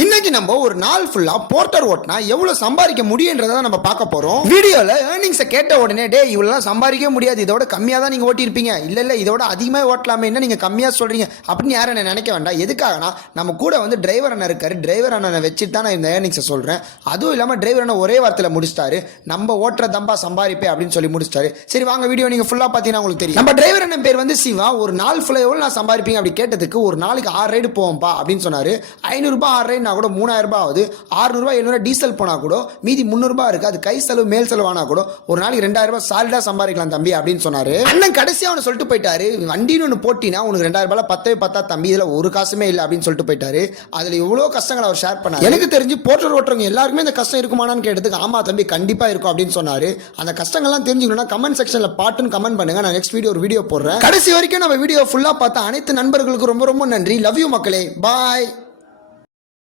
இன்னைக்கு நம்ம ஒரு நாள் ஃபுல்லா போர்ட்டர் ஓட்டினா எவ்வளவு சம்பாதிக்க முடியுன்றதை நம்ம பார்க்க போறோம். வீடியோல ஏர்னிங்ஸை கேட்ட உடனே டே இவ்வளவு சம்பாதிக்க முடியாது, இதோட கம்மியா தான் நீங்க ஓட்டிருப்பீங்க, இல்ல இதோட அதிகமா ஓட்டலாமே, என்ன நீங்க கம்மியா சொல்றீங்க அப்படின்னு யாரும் நினைக்க வேண்டாம். எதுக்காகனா நம்ம கூட வந்து டிரைவர் அண்ணன் இருக்காரு, டிரைவர் அண்ணனை வச்சுட்டு தான் நான் இந்த ஏர்னிங்ஸை சொல்றேன். அதுவும் இல்லாம டிரைவர் அண்ணன் ஒரே வாரத்தில் முடிச்சிட்டாரு, நம்ம ஓட்டுற தம்பா சம்பாதிப்பே அப்படின்னு சொல்லி முடிச்சிட்டாரு. சரி வாங்க வீடியோ நீங்க ஃபுல்லா பாத்தீங்கன்னா உங்களுக்கு தெரியும். நம்ம டிரைவர் அண்ணன் பேர் வந்து சிவா. ஒரு நாள் ஃபுல்லா எவ்வளவு நான் சம்பாதிப்பீங்க அப்படி கேட்டதுக்கு ஒரு நாளைக்கு 6 ரைடு போவோம்பா அப்படின்னு சொன்னாரு. 500 ரூபாய் 6 ரைடு கூட 3000 ரூபாய் ஆகுது. 600 ரூபாய் 700 டீசல் போனா கூட மீதி 300 ரூபாய் இருக்கு. அது கை செலவு மேல் செலவு ஆனா கூட ஒரு நாளைக்கு 2000 ரூபாய் சாலிடா சம்பாதிக்கலாம் தம்பி அப்படின்னு சொன்னாரு. அண்ணன் கடைசியா அவனை சொல்லிட்டு போயிட்டாரு, வண்டின்னு ஒன்று போட்டினா உனக்கு 2000 ரூபாய் 10 தம்பி, இதுல ஒரு காசுமே இல்லை அப்படின்னு சொல்லிட்டு போயிட்டாரு. அதுல எவ்வளவு கஷ்டங்கள் அவர் ஷேர் பண்ணாரு. எனக்கு தெரிஞ்சு போர்ட்டர் ஓட்டுறவங்க எல்லாருக்குமே இந்த கஷ்டம் இருக்குமான்னு கேட்டதுக்கு ஆமா தம்பி கண்டிப்பா இருக்கும் அப்படின்னு சொன்னாரு. அந்த கஷ்டங்கள்லாம் தெரிஞ்சுக்கணும்னா கமெண்ட் செக்ஷன்ல பாட்டுன்னு கமெண்ட் பண்ணுங்க. நான் நெக்ஸ்ட் வீடியோ போடுறேன். கடைசி வரைக்கும் நம்ம வீடியோ ஃபுல்லா பார்த்தா அனைத்து நண்பர்களுக்கு ரொம்ப ரொம்ப நன்றி. லவ் யூ மக்களே, பாய்.